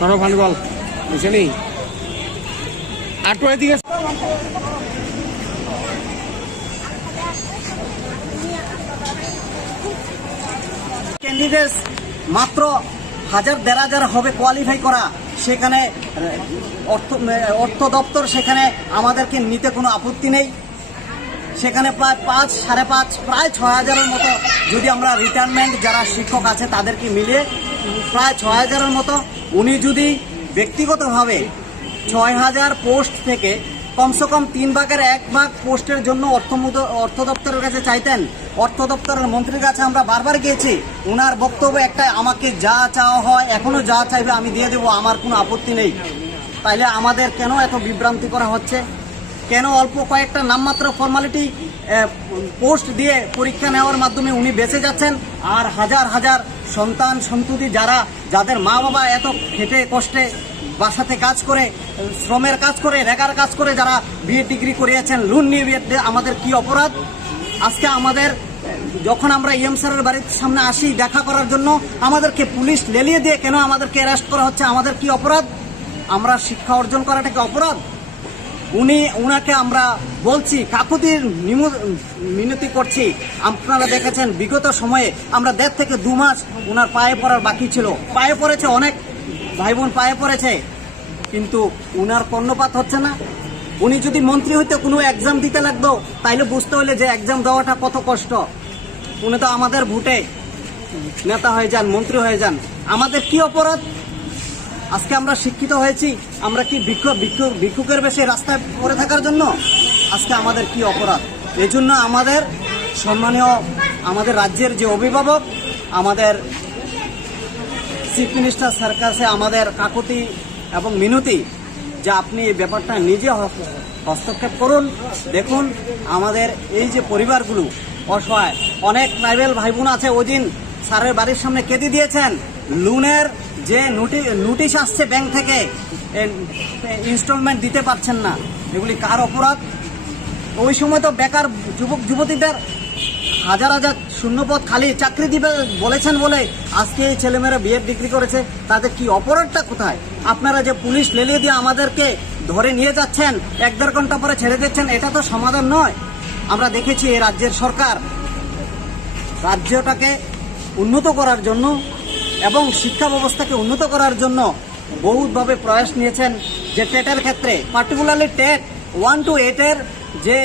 সরো ভান বল বুঝছেনি আটো এদিকে ক্যান্ডিডেটস মাত্র 1000-1500 হবে কোয়ালিফাই করা, সেখানে অর্থ দপ্তর সেখানে আমাদেরকে নিতে কোনো আপত্তি নেই। সেখানে প্রায় 5-5.5 প্রায় 6000-এর মতো, যদি আমরা রিটায়ারমেন্ট যারা শিক্ষক আছে তাদেরকে মিলিয়ে প্রায় 6000-এর মতো। উনি যদি ব্যক্তিগতভাবে 6000 পোস্ট থেকে কমসে কম 1/3 পোস্টের জন্য অর্থ দপ্তরের কাছে চাইতেন। অর্থ দপ্তরের মন্ত্রীর কাছে আমরা বারবার গিয়েছি, ওনার বক্তব্য একটাই, আমাকে যা চাওয়া হয় এখনও যা চাইবে আমি দিয়ে দেবো, আমার কোনো আপত্তি নেই। তাইলে আমাদের কেন এত বিভ্রান্তি করা হচ্ছে? কেন অল্প কয়েকটা নামমাত্র ফর্মালিটি পোস্ট দিয়ে পরীক্ষা নেওয়ার মাধ্যমে উনি বেঁচে যাচ্ছেন, আর হাজার হাজার সন্তান সন্ততি যাদের মা বাবা এত খেটে কষ্টে বাসাতে কাজ করে, শ্রমের কাজ করে, রেগার কাজ করে যারা বিএড ডিগ্রি করিয়েছেন, লোন নিয়ে বিএড, আমাদের কি অপরাধ? আজকে আমাদের যখন আমরা ইএম স্যারের বাড়ির সামনে আসি দেখা করার জন্য, আমাদেরকে পুলিশ লেলিয়ে দিয়ে কেন আমাদেরকে অ্যারেস্ট করা হচ্ছে? আমাদের কি অপরাধ? আমরা শিক্ষা অর্জন করাটা কি অপরাধ? উনাকে আমরা বলছি, কাকুতির মিনতি করছি। আপনারা দেখেছেন বিগত সময়ে আমরা 1.5 থেকে 2 মাস উনার পায়ে পড়ার বাকি ছিল, পায়ে পড়েছে, অনেক ভাই বোন পায়ে পড়েছে, কিন্তু উনার কর্ণপাত হচ্ছে না। উনি যদি মন্ত্রী হইতে কোনো এক্সাম দিতে লাগতো তাইলে বুঝতে হলে যে এক্সাম দেওয়াটা কত কষ্ট। উনি তো আমাদের ভোটে নেতা হয়ে যান, মন্ত্রী হয়ে যান। আমাদের কি অপরাধ? আজকে আমরা শিক্ষিত হয়েছি, আমরা কি ভিক্ষুকের বেশি রাস্তায় পড়ে থাকার জন্য? আজকে আমাদের কি অপরাধ? এই জন্য আমাদের সম্মানীয় আমাদের রাজ্যের যে অভিভাবক, আমাদের চিফ মিনিস্টার স্যার কাছে আমাদের কাকুতি এবং মিনতি যে আপনি এই ব্যাপারটা নিজে হস্তক্ষেপ করুন। দেখুন আমাদের এই যে পরিবারগুলো অসহায়, অনেক ট্রাইবেল ভাই বোন আছে, ওই দিন স্যারের বাড়ির সামনে কেঁদে দিয়েছেন। লোনের যে নোটিশ আসছে ব্যাংক থেকে, ইনস্টলমেন্ট দিতে পারছেন না, এগুলি কার অপরাধ? ওই সময় তো বেকার যুবক যুবতীদের হাজার হাজার শূন্যপদ খালি চাকরি দিবে বলেছেন বলে আজকে এই ছেলেমেয়েরা বিএড ডিগ্রি করেছে, তাদের কি অপরাধটা কোথায়? আপনারা যে পুলিশ লেলিয়ে দিয়ে আমাদেরকে ধরে নিয়ে যাচ্ছেন, 1-1.5 ঘন্টা পরে ছেড়ে দিচ্ছেন, এটা তো সমাধান নয়। আমরা দেখেছি এই রাজ্যের সরকার রাজ্যটাকে উন্নত করার জন্য এবং শিক্ষা ব্যবস্থাকে উন্নত করার জন্য বহুতভাবে প্রয়াস নিয়েছেন। যে টেটের ক্ষেত্রে, পার্টিকুলারলি টেট 1 to 8-এর যে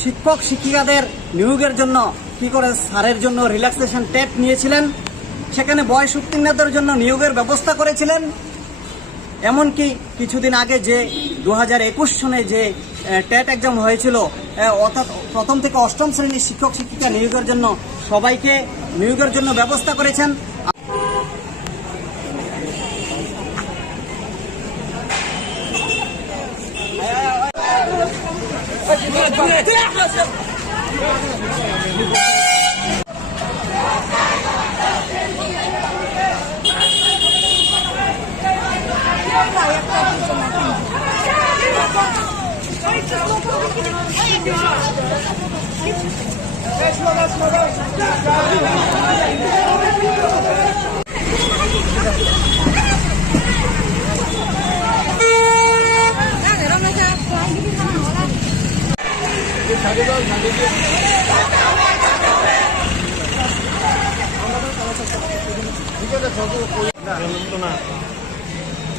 শিক্ষক শিক্ষিকাদের নিয়োগের জন্য কি করে স্যারের জন্য রিল্যাক্সেশন টেট নিয়েছিলেন, সেখানে বয়স উত্তীর্ণদের জন্য নিয়োগের ব্যবস্থা করেছিলেন। এমনকি কিছুদিন আগে যে 2021 সনে যে টেট এক্সাম হয়েছিল, অর্থাৎ 1ম থেকে 8ম শ্রেণীর শিক্ষক শিক্ষিকা নিয়োগের জন্য সবাইকে নিয়োগের জন্য ব্যবস্থা করেছেন।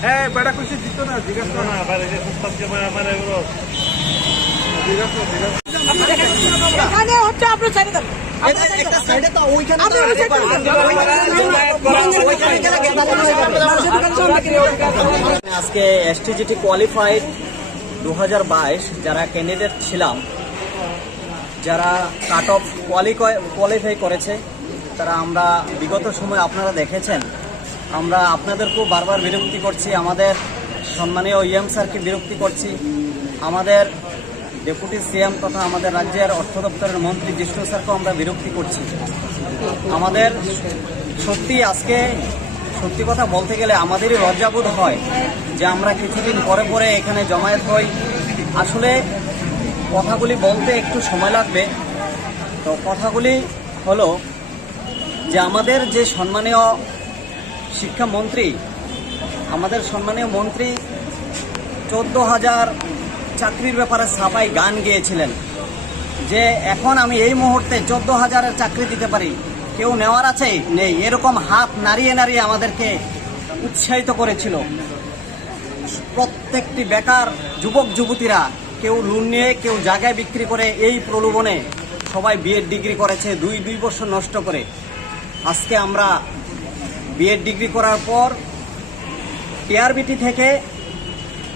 হ্যাঁ বেটা খুশি দিত না, জিজ্ঞাসা না আবার আজকে এসটিজিটি কোয়ালিফাইড 2022 যারা ক্যান্ডিডেট ছিলাম, যারা কাট অফ কোয়ালিফাই করেছে, তারা আমরা বিগত সময় আপনারা দেখেছেন, আমরা আপনাদেরকেও বারবার বিরক্তি করছি, আমাদের সম্মানীয় ইএম স্যারকে বিরক্তি করছি, আমাদের ডেপুটি সিএম তথা আমাদের রাজ্যের অর্থ দপ্তরের মন্ত্রী জিষ্ণু স্যারকেও আমরা বিরক্তি করছি। আমাদের সত্যি কথা বলতে গেলে আমাদেরই লজ্জাবোধ হয় যে আমরা কিছুদিন পরে পরে এখানে জমায়েত হই। আসলে কথাগুলি বলতে একটু সময় লাগবে। তো কথাগুলি হলো যে আমাদের যে সম্মানীয় শিক্ষামন্ত্রী আমাদের সম্মানীয় মন্ত্রী 14,000 চাকরির ব্যাপারে সাফাই গান গেয়েছিলেন যে এখন আমি এই মুহূর্তে 14,000-এর চাকরি দিতে পারি, কেউ নেওয়ার আছে নেই, এরকম হাত নাড়িয়ে নাড়িয়ে আমাদেরকে উৎসাহিত করেছিল। প্রত্যেকটি বেকার যুবক যুবতীরা কেউ লোন নিয়ে কেউ জায়গায় বিক্রি করে এই প্রলোভনে সবাই বিএড ডিগ্রি করেছে দুই বছর নষ্ট করে। আজকে আমরা বিএড ডিগ্রি করার পর টিআরবিটি থেকে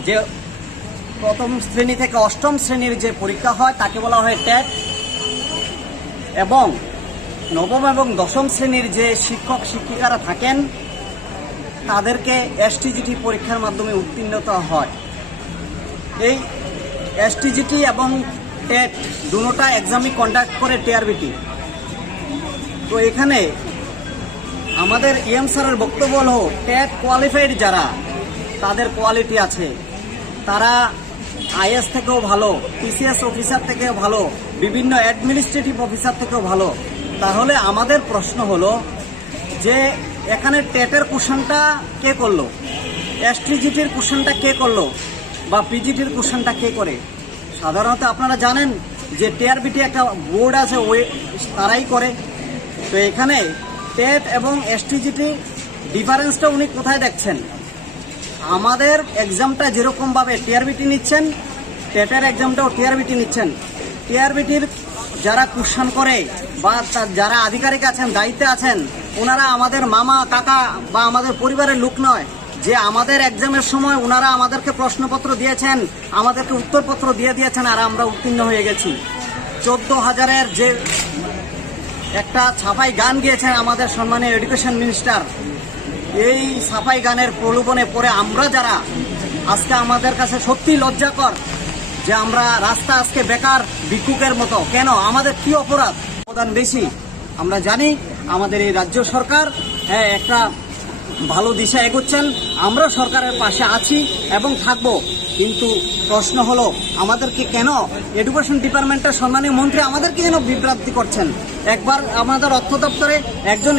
যে প্রথম শ্রেণী থেকে অষ্টম শ্রেণীর যে পরীক্ষা হয় তাকে বলা হয় টেট, এবং নবম এবং দশম শ্রেণীর যে শিক্ষক শিক্ষিকারা থাকেন তাদেরকে এসটিজিটি পরীক্ষার মাধ্যমে উত্তীর্ণতা হয়। এই এসটিজিটি এবং টেট দুটোটা এক্সামই কন্ডাক্ট করে টিআরবিটি। তো এখানে আমাদের ইএম স্যারের বক্তব্য হলো টেট কোয়ালিফাইড যারা তাদের কোয়ালিটি আছে, তারা আইএস থেকেও ভালো, টিসিএস অফিসার থেকেও ভালো, বিভিন্ন অ্যাডমিনিস্ট্রেটিভ অফিসার থেকেও ভালো। তাহলে আমাদের প্রশ্ন হলো যে এখানে টেটের কোশ্চেনটা কে করলো, এসটিজিটির কোশ্চেনটা কে করলো, বা পিজিটির কোশ্চেনটা কে করে? সাধারণত আপনারা জানেন যে টিআরবিটি একটা বোর্ড আছে, ওই তারাই করে। তো এখানে টেট এবং এসটিজিটি ডিফারেন্সটা উনি কোথায় দেখছেন? আমাদের এক্সামটা যেরকমভাবে টিআরবিটি নিচ্ছেন, টেটের এক্সামটাও টিআরবিটি নিচ্ছেন। টিআরবিটির যারা কোশ্চেন করে বা যারা আধিকারিক আছেন, দায়িত্বে আছেন, ওনারা আমাদের মামা কাকা বা আমাদের পরিবারের লোক নয় যে আমাদের এক্সামের সময় ওনারা আমাদেরকে প্রশ্নপত্র দিয়েছেন, আমাদেরকে উত্তরপত্র দিয়ে দিয়েছেন আর আমরা উত্তীর্ণ হয়ে গেছি। 14,000-এর যে একটা ছাপাই গান গিয়েছেন আমাদের সম্মানীয় এডুকেশন মিনিস্টার, এই ছাপাই গানের প্রলোভনে পড়ে আমরা যারা আজকে আমাদের কাছে সত্যি লজ্জাকর যে আমরা রাস্তা আজকে বেকার ভিক্ষুকের মতো। কেন? আমাদের কি অপরাধ? অবদান বেশি। আমরা জানি আমাদের এই রাজ্য সরকার একটা ভালো দিশা এগোচ্ছেন, আমরা সরকারের পাশে আছি এবং থাকবো। কিন্তু প্রশ্ন হলো আমাদেরকে কেন এডুকেশন ডিপার্টমেন্টের সম্মানীয় মন্ত্রী আমাদেরকে কেন বিভ্রান্তি করছেন? একবার আমাদের অর্থ দপ্তরে একজন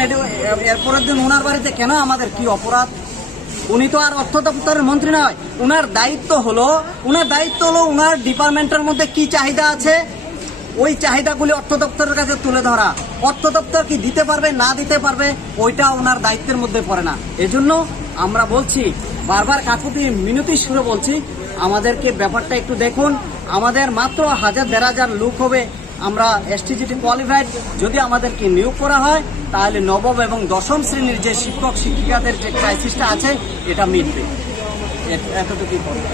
এরপরের দিন ওনার বাড়িতে কেন? আমাদের কি অপরাধ? উনি তো আর অর্থ দপ্তরের মন্ত্রী নয়। ওনার দায়িত্ব হলো ওনার ডিপার্টমেন্টের মধ্যে কি চাহিদা আছে ওই চাহিদাগুলি অর্থ দপ্তরের কাছে তুলে ধরা। অর্থ দপ্তর কি দিতে পারবে না দিতে পারবে ওইটা ওনার দায়িত্বের মধ্যে পড়ে না। এজন্য আমরা বলছি, বারবার কাকুতি মিনতি সুরে বলছি, আমাদেরকে ব্যাপারটা একটু দেখুন। আমাদের মাত্র 1,000-1,500 লোক হবে আমরা এসটিজিটি কোয়ালিফাইড। যদি আমাদেরকে নিয়োগ করা হয় তাহলে নবম এবং দশম শ্রেণীর যে শিক্ষক শিক্ষিকাদের যে ক্রাইসিসটা আছে এটা মিটবে। এতটুকুই করবে।